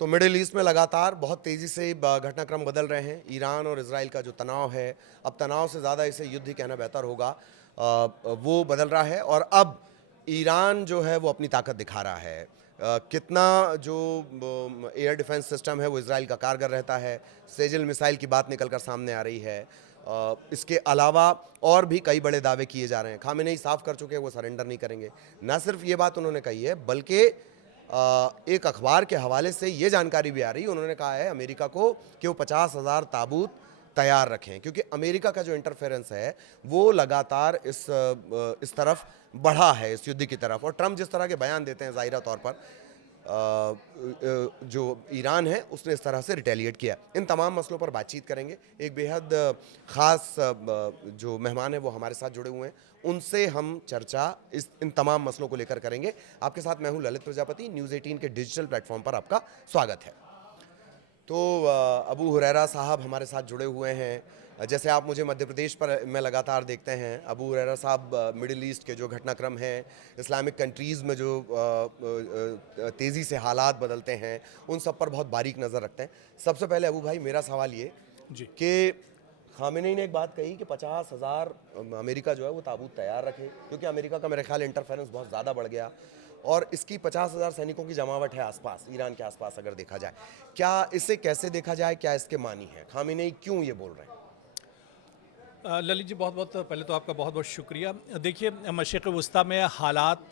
तो middle east में लगातार बहुत तेज़ी से घटनाक्रम बदल रहे हैं। ईरान और इजराइल का जो तनाव है, अब तनाव से ज़्यादा इसे युद्ध ही कहना बेहतर होगा, वो बदल रहा है। और अब ईरान जो है वो अपनी ताकत दिखा रहा है। कितना जो एयर डिफेंस सिस्टम है वो इजराइल का कारगर रहता है। सेजिल मिसाइल की बात निकल कर सामने आ रही है। इसके अलावा और भी कई बड़े दावे किए जा रहे हैं। खामेनेई साफ कर चुके हैं वो सरेंडर नहीं करेंगे। न सिर्फ ये बात उन्होंने कही है, बल्कि एक अखबार के हवाले से ये जानकारी भी आ रही है, उन्होंने कहा है अमेरिका को कि वो 50,000 ताबूत तैयार रखें, क्योंकि अमेरिका का जो इंटरफेरेंस है वो लगातार इस तरफ बढ़ा है, इस युद्ध की तरफ। और ट्रंप जिस तरह के बयान देते हैं, ज़ाहिरा तौर पर जो ईरान है उसने इस तरह से रिटेलिएट किया। इन तमाम मसलों पर बातचीत करेंगे। एक बेहद ख़ास जो मेहमान है वो हमारे साथ जुड़े हुए हैं, उनसे हम चर्चा इन तमाम मसलों को लेकर करेंगे। आपके साथ मैं हूं ललित प्रजापति। न्यूज़ 18 के डिजिटल प्लेटफॉर्म पर आपका स्वागत है। तो अबू हुरैरा साहब हमारे साथ जुड़े हुए हैं। जैसे आप मुझे मध्य प्रदेश पर में लगातार देखते हैं, अबू हुरैरा साहब मिडिल ईस्ट के जो घटनाक्रम हैं, इस्लामिक कंट्रीज़ में जो तेज़ी से हालात बदलते हैं, उन सब पर बहुत बारीक नज़र रखते हैं। सबसे पहले अबू भाई, मेरा सवाल ये जी कि खामेनेई ने एक बात कही कि 50,000 अमेरिका जो है वो ताबूत तैयार रखे, क्योंकि अमेरिका का मेरे ख्याल इंटरफेरेंस बहुत ज़्यादा बढ़ गया और इसकी 50,000 सैनिकों की जमावट है आसपास, ईरान के आसपास अगर देखा जाए। क्या इसे कैसे देखा जाए, क्या इसके मानी है? खामेनेई क्यों ये बोल रहे हैं? ललित जी, बहुत बहुत पहले तो आपका बहुत बहुत शुक्रिया। देखिए, मशरिक़ वस्ता में हालात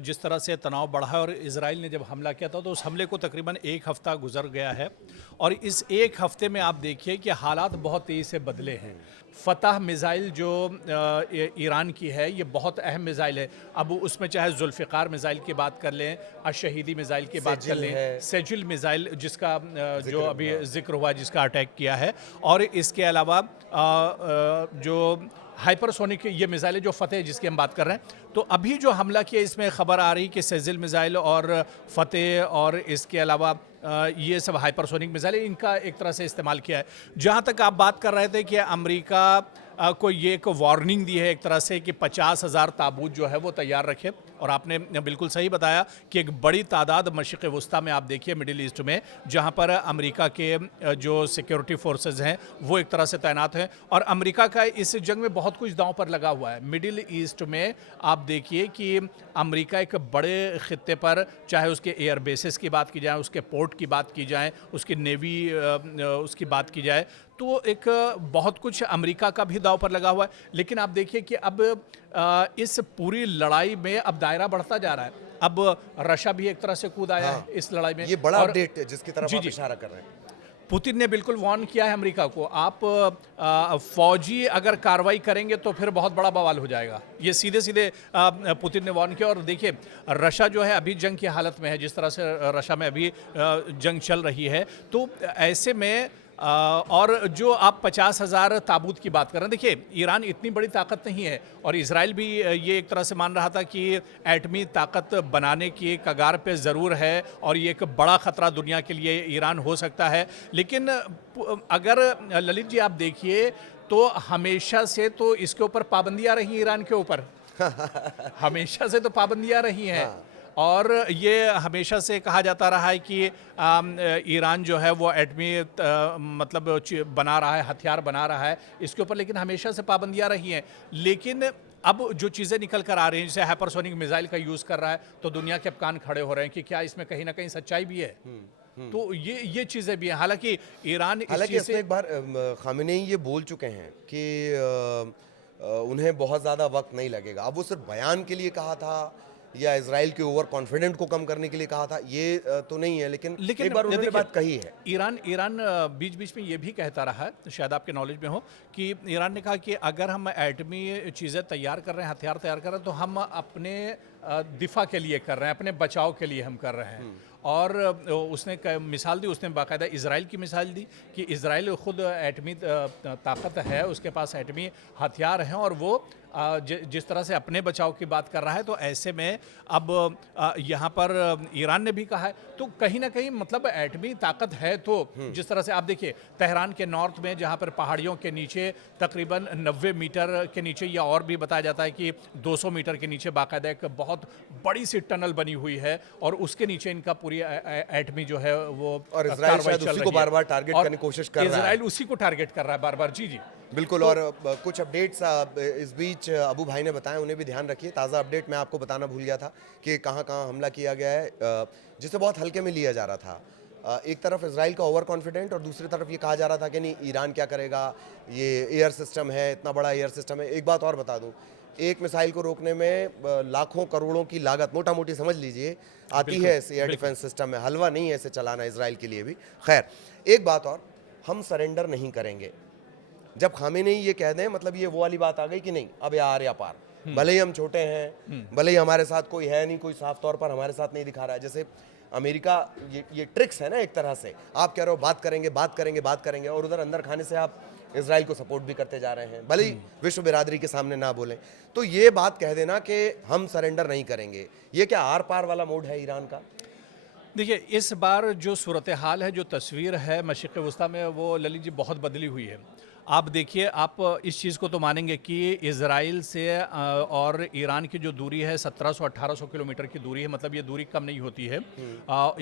जिस तरह से तनाव बढ़ा है और इसराइल ने जब हमला किया था तो उस हमले को तकरीबन एक हफ़्ता गुजर गया है और इस एक हफ़्ते में आप देखिए कि हालात बहुत तेज़ी से बदले हैं। फ़तह मिज़ाइल जो ईरान की है, ये बहुत अहम मिज़ाइल है। अब उसमें चाहे जुल्फ़िकार मिज़ाइल की बात कर लें, अशहीदी मिज़ाइल की बात कर लें, सेजिल मिज़ाइल जिसका जो अभी ज़िक्र हुआ, जिसका अटैक किया है, और इसके अलावा जो हाइपरसोनिक ये मिज़ाइल जो फ़तेह जिसकी हम बात कर रहे हैं, तो अभी जो हमला किया इसमें ख़बर आ रही कि सेजिल मिज़ाइल और फ़तेह और इसके अलावा ये सब हाइपरसोनिक मिज़ाइल इनका एक तरह से इस्तेमाल किया है। जहाँ तक आप बात कर रहे थे कि अमेरिका को ये एक वार्निंग दी है एक तरह से कि 50,000 ताबूत जो है वो तैयार रखे, और आपने बिल्कुल सही बताया कि एक बड़ी तादाद मशरिक़ वस्ता में आप देखिए मिडिल ईस्ट में, जहाँ पर अमेरिका के जो सिक्योरिटी फोर्सेस हैं वो एक तरह से तैनात हैं और अमेरिका का इस जंग में बहुत कुछ दांव पर लगा हुआ है। मिडिल ईस्ट में आप देखिए कि अमेरिका एक बड़े ख़ित्ते पर, चाहे उसके एयर बेसिस की बात की जाए, उसके पोर्ट की बात की जाए, उसकी नेवी उसकी बात की जाए, तो एक बहुत कुछ अमेरिका का भी दांव पर लगा हुआ है। लेकिन आप देखिए कि अब इस पूरी लड़ाई में अब दायरा बढ़ता जा रहा है। अब रशिया भी एक तरह से कूद आया है इस लड़ाई में। ये बड़ा अपडेट है जिसकी तरफ आप इशारा कर रहे हैं। पुतिन ने बिल्कुल वार्न किया है अमेरिका को, आप फौजी अगर कार्रवाई करेंगे तो फिर बहुत बड़ा बवाल हो जाएगा। ये सीधे सीधे पुतिन ने वार्न किया। और देखिए, रशिया जो है अभी जंग की हालत में है, जिस तरह से रशिया में अभी जंग चल रही है, तो ऐसे में और जो आप 50,000 ताबूत की बात कर रहे हैं, देखिए ईरान इतनी बड़ी ताकत नहीं है और इजराइल भी ये एक तरह से मान रहा था कि एटमी ताकत बनाने की कगार पे ज़रूर है और ये एक बड़ा ख़तरा दुनिया के लिए ईरान हो सकता है। लेकिन अगर ललित जी आप देखिए तो हमेशा से तो इसके ऊपर पाबंदियाँ रही ईरान के ऊपर हमेशा से तो पाबंदियाँ रही हैं। और ये हमेशा से कहा जाता रहा है कि ईरान जो है वो एटमी मतलब बना रहा है, हथियार बना रहा है इसके ऊपर, लेकिन हमेशा से पाबंदियाँ रही हैं। लेकिन अब जो चीज़ें निकल कर आ रही हैं, जैसे हाइपरसोनिक मिसाइल का यूज़ कर रहा है, तो दुनिया के अब कान खड़े हो रहे हैं कि क्या इसमें कहीं ना कहीं सच्चाई भी है। तो ये चीज़ें भी हैं। हालांकि ईरान इसमें एक बार खामेनेई ये बोल चुके हैं कि उन्हें बहुत ज़्यादा वक्त नहीं लगेगा। अब वो सिर्फ बयान के लिए कहा था या इजराइल के ओवर कॉन्फिडेंट को कम करने के लिए कहा था, ये तो नहीं है, लेकिन एक बार उन्होंने बात कही है। ईरान बीच बीच में ये भी कहता रहा है, शायद आपके नॉलेज में हो, कि ईरान ने कहा कि अगर हम एटमी चीज़ें तैयार कर रहे हैं, हथियार तैयार कर रहे हैं, तो हम अपने दिफा के लिए कर रहे हैं, अपने बचाव के लिए हम कर रहे हैं। और उसने मिसाल दी, उसने बाकायदा इजराइल की मिसाल दी कि इजराइल खुद एटमी ताकत है, उसके पास एटमी हथियार हैं और वो जिस तरह से अपने बचाव की बात कर रहा है, तो ऐसे में अब यहाँ पर ईरान ने भी कहा है, तो कहीं ना कहीं मतलब एटमी ताकत है। तो जिस तरह से आप देखिए तेहरान के नॉर्थ में, जहाँ पर पहाड़ियों के नीचे तकरीबन 90 मीटर के नीचे, या और भी बताया जाता है कि 200 मीटर के नीचे बाकायदा एक बहुत बहुत बड़ी सी टनल बनी हुई है और उसके नीचे इनका पूरी एटमी जो है वो और इजराइल कार्रवाई शायद चल उसी रही को है। बार-बार टारगेट और करने की कोशिश कर रहा है। इजराइल उसी को टारगेट कर रहा है बार बार। जी जी। बिल्कुल। और कुछ अपडेट्स इस बीच अबू भाई ने बताया, उन्हें भी ध्यान रखिए। ताज़ा अपडेट मैं आपको बताना भूल गया था कि कहाँ-कहाँ हमला किया गया है, जिसे बहुत हल्के में लिया जा रहा था। एक तरफ इजराइल का ओवर कॉन्फिडेंट और दूसरी तरफ ये कहा जा रहा था कि नहीं, ईरान क्या करेगा, ये एयर सिस्टम है, इतना बड़ा एयर सिस्टम है। एक बात और बता दूं, एक मिसाइल को रोकने में लाखों करोड़ों की लागत मोटा मोटी समझ लीजिए आती है इस एयर डिफेंस सिस्टम में। हलवा नहीं है इसे चलाना इजराइल के लिए भी। खैर, एक बात और, हम सरेंडर नहीं करेंगे। जब खामेनेई ये कह दें, मतलब ये वो वाली बात आ गई कि नहीं अब यार या पार, भले ही हम छोटे हैं, भले ही हमारे साथ कोई है नहीं, कोई साफ तौर पर हमारे साथ नहीं दिखा रहा है। जैसे अमेरिका, ये ट्रिक्स है ना एक तरह से। आप कह रहे हो बात करेंगे बात करेंगे बात करेंगे, और उधर अंदर खाने से आप इजराइल को सपोर्ट भी करते जा रहे हैं, भले ही विश्व बिरादरी के सामने ना बोलें। तो ये बात कह देना कि हम सरेंडर नहीं करेंगे, ये क्या आर पार वाला मूड है ईरान का? देखिए, इस बार जो सूरत हाल है, जो तस्वीर है मशरिक़ वस्ता में, वो ललित जी बहुत बदली हुई है। आप देखिए, आप इस चीज़ को तो मानेंगे कि इज़राइल से और ईरान की जो दूरी है 1700-1800 किलोमीटर की दूरी है, मतलब ये दूरी कम नहीं होती है।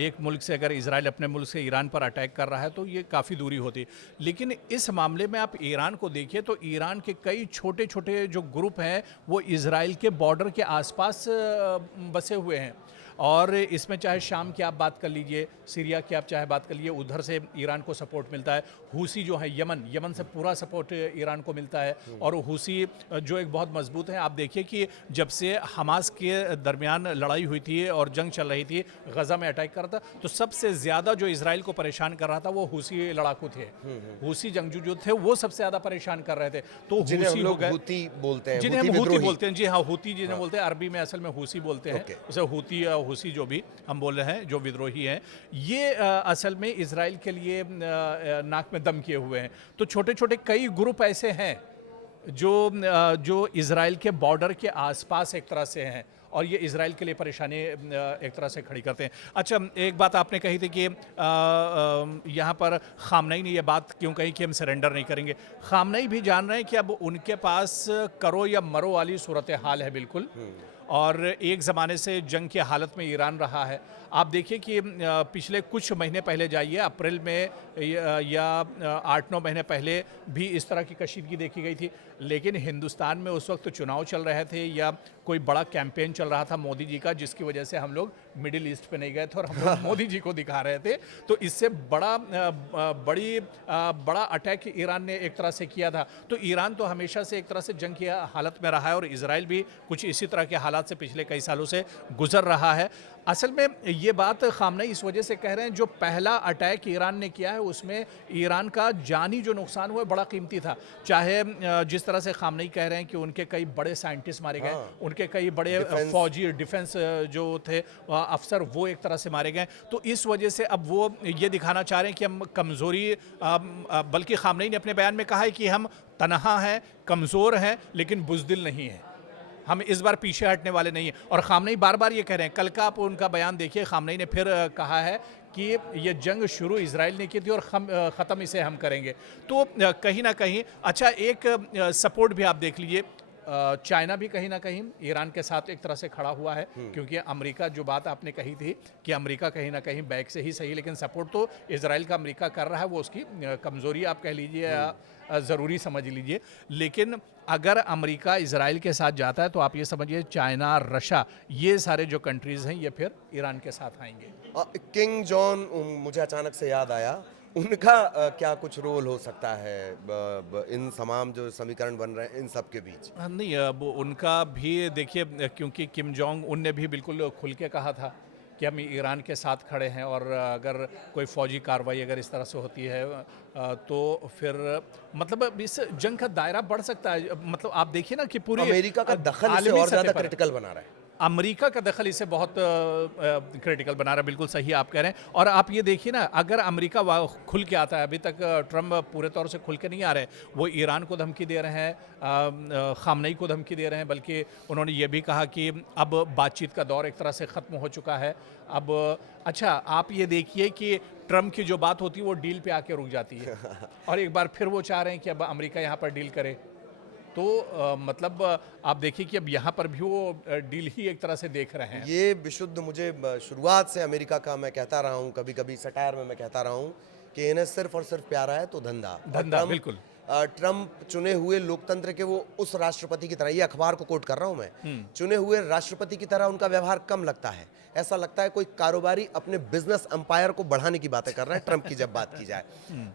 एक मुल्क से अगर इज़राइल अपने मुल्क से ईरान पर अटैक कर रहा है तो ये काफ़ी दूरी होती है। लेकिन इस मामले में आप ईरान को देखिए तो ईरान के कई छोटे छोटे जो ग्रुप हैं वो इज़राइल के बॉर्डर के आसपास बसे हुए हैं। और इसमें चाहे शाम की आप बात कर लीजिए, सीरिया की आप चाहे बात कर लीजिए, उधर से ईरान को सपोर्ट मिलता है। हूसी जो है यमन से पूरा सपोर्ट ईरान को मिलता है। और हूसी जो एक बहुत मजबूत है। आप देखिए कि जब से हमास के दरमियान लड़ाई हुई थी और जंग चल रही थी, गजा में अटैक कर रहा था, तो सबसे ज़्यादा जो इजराइल को परेशान कर रहा था वो हूसी लड़ाकू थे। हूसी जंगजू जो थे वो सबसे ज़्यादा परेशान कर रहे थे। तो जिन्हें हम हूसी हो लोग गए, हूती बोलते हैं, जिन्हें हम हूती हूती विद्रोही। बोलते हैं। जी हाँ, हूती जिन्हें बोलते हैं, अरबी में असल में हूसी बोलते हैं। ओके। उसे हूती या हूसी जो भी हम बोल रहे हैं, जो विद्रोही हैं, ये असल में इजराइल के लिए नाक में दम किए हुए हैं। तो छोटे छोटे कई ग्रुप ऐसे हैं जो इजराइल के बॉर्डर के आसपास एक तरह से हैं और ये इजराइल के लिए परेशानी एक तरह से खड़ी करते हैं। अच्छा, एक बात आपने कही थी कि यहाँ पर खामनेई ने ये बात क्यों कही कि हम सरेंडर नहीं करेंगे। खामनेई भी जान रहे हैं कि अब उनके पास करो या मरो वाली सूरत हाल है बिल्कुल। और एक ज़माने से जंग की हालत में ईरान रहा है। आप देखिए कि पिछले कुछ महीने पहले जाइए, अप्रैल में या 8-9 महीने पहले भी इस तरह की कशीदगी देखी गई थी। लेकिन हिंदुस्तान में उस वक्त चुनाव चल रहे थे या कोई बड़ा कैंपेन चल रहा था मोदी जी का, जिसकी वजह से हम लोग मिडिल ईस्ट पे नहीं गए थे और हम लोग मोदी जी को दिखा रहे थे। तो इससे बड़ा अटैक ईरान ने एक तरह से किया था। तो ईरान तो हमेशा से एक तरह से जंग की हालत में रहा है और इजराइल भी कुछ इसी तरह के हालात से पिछले कई सालों से गुजर रहा है। असल में ये बात खामनेई इस वजह से कह रहे हैं, जो पहला अटैक ईरान ने किया है उसमें ईरान का जानी जो नुकसान हुआ बड़ा कीमती था। चाहे जिस तरह से खामनेई कह रहे हैं कि उनके कई बड़े साइंटिस्ट मारे गए, उनके कई बड़े फौजी डिफेंस जो थे अफसर वो एक तरह से मारे गए। तो इस वजह से अब वो ये दिखाना चाह रहे हैं कि हम कमज़ोरी, बल्कि खामनेई ने अपने बयान में कहा है कि हम तनहा हैं, कमज़ोर हैं, लेकिन बुज़दिल नहीं हैं। हम इस बार पीछे हटने वाले नहीं हैं। और खामनेई बार बार ये कह रहे हैं, कल का आप उनका बयान देखिए, खामनेई ने फिर कहा है कि ये जंग शुरू इजराइल ने की थी और ख़त्म इसे हम करेंगे। तो कहीं ना कहीं अच्छा एक सपोर्ट भी आप देख लीजिए, चाइना भी कहीं ना कहीं ईरान के साथ एक तरह से खड़ा हुआ है। क्योंकि अमेरिका, जो बात आपने कही थी कि अमेरिका कहीं ना कहीं बैक से ही सही, लेकिन सपोर्ट तो इजराइल का अमेरिका कर रहा है, वो उसकी कमज़ोरी आप कह लीजिए या ज़रूरी समझ लीजिए। लेकिन अगर अमेरिका इजराइल के साथ जाता है तो आप ये समझिए चाइना, रशिया, ये सारे जो कंट्रीज़ हैं ये फिर ईरान के साथ आएंगे। किंग जॉन, मुझे अचानक से याद आया, उनका क्या कुछ रोल हो सकता है इन तमाम जो समीकरण बन रहे हैं इन सब के बीच? नहीं, अब उनका भी देखिए, क्योंकि किम जोंग उन ने भी बिल्कुल खुल के कहा था कि हम ईरान के साथ खड़े हैं और अगर कोई फौजी कार्रवाई अगर इस तरह से होती है तो फिर मतलब इस जंग का दायरा बढ़ सकता है। मतलब आप देखिए ना कि पूरी अमेरिका का दखल इसे आलमी और सतह ज़्यादा पर क्रिटिकल बना रहा है। अमेरिका का दखल इसे बहुत क्रिटिकल बना रहा है। बिल्कुल सही आप कह रहे हैं। और आप ये देखिए ना, अगर अमेरिका खुल के आता है, अभी तक ट्रम्प पूरे तौर से खुल के नहीं आ रहे, वो ईरान को धमकी दे रहे हैं, खामनेई को धमकी दे रहे हैं, बल्कि उन्होंने ये भी कहा कि अब बातचीत का दौर एक तरह से ख़त्म हो चुका है। अब अच्छा, आप ये देखिए कि ट्रम्प की जो बात होती है वो डील पे आके रुक जाती है और एक बार फिर वो चाह रहे हैं कि अब अमेरिका यहाँ पर डील करे। तो मतलब आप देखिए कि अब यहाँ पर भी वो डील ही एक तरह से देख रहे हैं। ये विशुद्ध मुझे शुरुआत से अमेरिका का मैं कहता रहा हूँ, कभी कभी सटायर में मैं कहता रहा हूँ कि इन्हें सिर्फ और सिर्फ प्यारा है तो धंधा। और धंधा, बिल्कुल। ट्रम्प चुने हुए लोकतंत्र के वो उस राष्ट्रपति की तरह, ये अखबार को कोट कर रहा हूँ मैं, चुने हुए राष्ट्रपति की तरह उनका व्यवहार कम लगता है। ऐसा लगता है कोई कारोबारी अपने बिजनेस एम्पायर को बढ़ाने की बातें कर रहा है ट्रम्प की जब बात की जाए।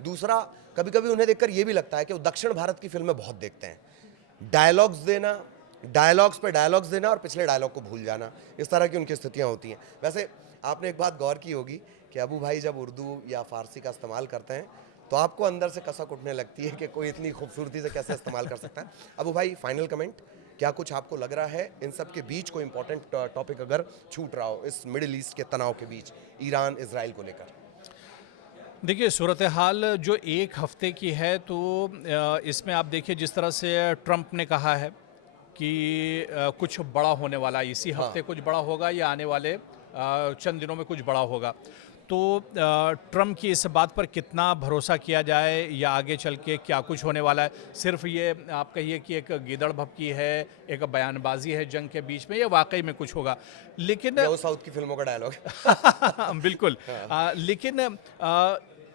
दूसरा, कभी कभी उन्हें देखकर ये भी लगता है कि वो दक्षिण भारत की फिल्में बहुत देखते हैं। डायलॉग्स देना, डायलॉग्स पे डायलॉग्स देना और पिछले डायलॉग को भूल जाना, इस तरह की उनकी स्थितियां होती हैं। वैसे आपने एक बात गौर की होगी कि अबू भाई जब उर्दू या फारसी का इस्तेमाल करते हैं तो आपको अंदर से कसक उठने लगती है कि कोई इतनी खूबसूरती से कैसे इस्तेमाल कर सकता है। अबू भाई, फाइनल कमेंट, क्या कुछ आपको लग रहा है इन सब के बीच कोई इंपॉर्टेंट टॉपिक अगर छूट रहा हो इस मिडिल ईस्ट के तनाव के बीच, ईरान इजराइल को लेकर? देखिए, सूरत हाल जो एक हफ्ते की है, तो इसमें आप देखिए जिस तरह से ट्रंप ने कहा है कि कुछ बड़ा होने वाला है, इसी हफ्ते कुछ बड़ा होगा या आने वाले चंद दिनों में कुछ बड़ा होगा। तो ट्रंप की इस बात पर कितना भरोसा किया जाए या आगे चल के क्या कुछ होने वाला है, सिर्फ ये आप कहिए कि एक गीदड़ भभकी है, एक बयानबाजी है जंग के बीच में, या वाकई में कुछ होगा। लेकिन वो साउथ की फिल्मों का डायलॉग। बिल्कुल। लेकिन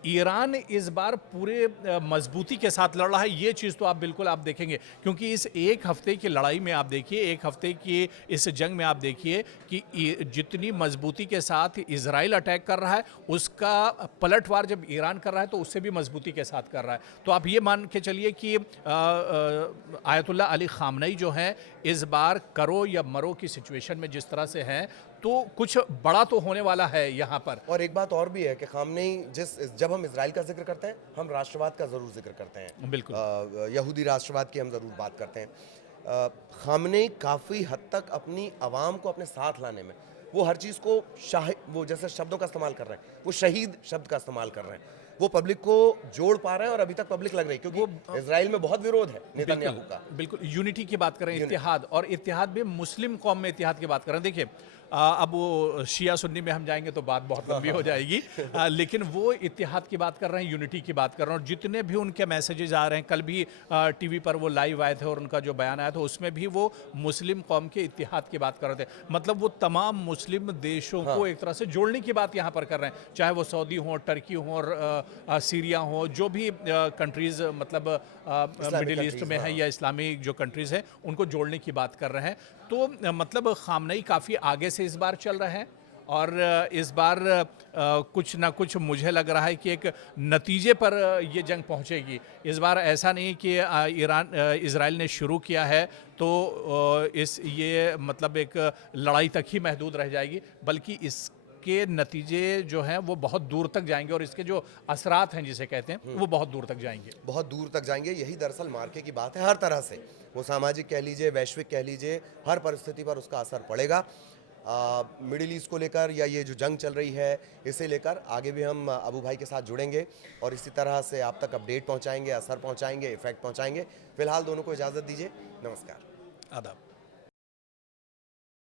ईरान इस बार पूरे मजबूती के साथ लड़ रहा है, ये चीज़ तो आप बिल्कुल आप देखेंगे, क्योंकि इस एक हफ्ते की लड़ाई में आप देखिए, एक हफ्ते की इस जंग में आप देखिए कि जितनी मजबूती के साथ इजराइल अटैक कर रहा है, उसका पलटवार जब ईरान कर रहा है तो उससे भी मजबूती के साथ कर रहा है। तो आप ये मान के चलिए कि आयतुल्लाह अली खामनई जो हैं, इस बार करो या मरो की सिचुएशन में जिस तरह से हैं, तो कुछ बड़ा तो होने वाला है यहाँ पर। और एक बात और भी है कि खामनेई, जब हम इजराइल का जिक्र करते हैं, हम राष्ट्रवाद का ज़रूर जिक्र करते हैं, बिल्कुल। यहूदी राष्ट्रवाद की हम ज़रूर बात करते हैं। खामनेई काफ़ी हद तक अपनी आवाम को अपने साथ लाने में, वो हर चीज़ को वो जैसे शब्दों का इस्तेमाल कर रहे हैं, वो शहीद शब्द का इस्तेमाल कर रहे हैं, वो पब्लिक को जोड़ पा रहे हैं और अभी तक पब्लिक लग रही है, क्योंकि इजराइल में बहुत विरोध है नेतन्याहू का। बिल्कुल यूनिटी की बात कर रहे हैं, इत्तेहाद, और इत्तेहाद में मुस्लिम कौम में इत्तेहाद की बात कर रहे हैं। देखिए, अब वो शिया सुन्नी में हम जाएंगे तो बात बहुत लंबी हो जाएगी, लेकिन वो इत्तेहाद की बात कर रहे हैं, यूनिटी की बात कर रहे हैं। और जितने भी उनके मैसेजेस आ रहे हैं, कल भी टीवी पर वो लाइव आए थे और उनका जो बयान आया था उसमें भी वो मुस्लिम कौम के इत्तेहाद की बात कर रहे थे। मतलब वो तमाम मुस्लिम देशों को एक तरह से जोड़ने की बात यहाँ पर कर रहे हैं, चाहे वो सऊदी हो, टर्की हो और सीरिया हो, जो भी कंट्रीज़ मतलब मिडिल ईस्ट में है या इस्लामिक जो कंट्रीज़ हैं, उनको जोड़ने की बात कर रहे हैं। तो मतलब खामनेई काफ़ी आगे से इस बार चल रहे हैं, और इस बार कुछ ना कुछ मुझे लग रहा है कि एक नतीजे पर ये जंग पहुंचेगी। इस बार ऐसा नहीं कि इजराइल ने शुरू किया है तो ये मतलब एक लड़ाई तक ही महदूद रह जाएगी, बल्कि इसके नतीजे जो हैं वो बहुत दूर तक जाएंगे, और इसके जो असरात हैं जिसे कहते हैं वो बहुत दूर तक जाएंगे, बहुत दूर तक जाएंगे। यही दरअसल मार्के की बात है। हर तरह से, वो सामाजिक कह लीजिए, वैश्विक कह लीजिए, हर परिस्थिति पर उसका असर पड़ेगा। मिडिल ईस्ट को लेकर या ये जो जंग चल रही है इसे लेकर आगे भी हम अबू भाई के साथ जुड़ेंगे और इसी तरह से आप तक अपडेट पहुंचाएंगे, असर पहुंचाएंगे, इफेक्ट पहुंचाएंगे। फिलहाल दोनों को इजाज़त दीजिए। नमस्कार। आदाब।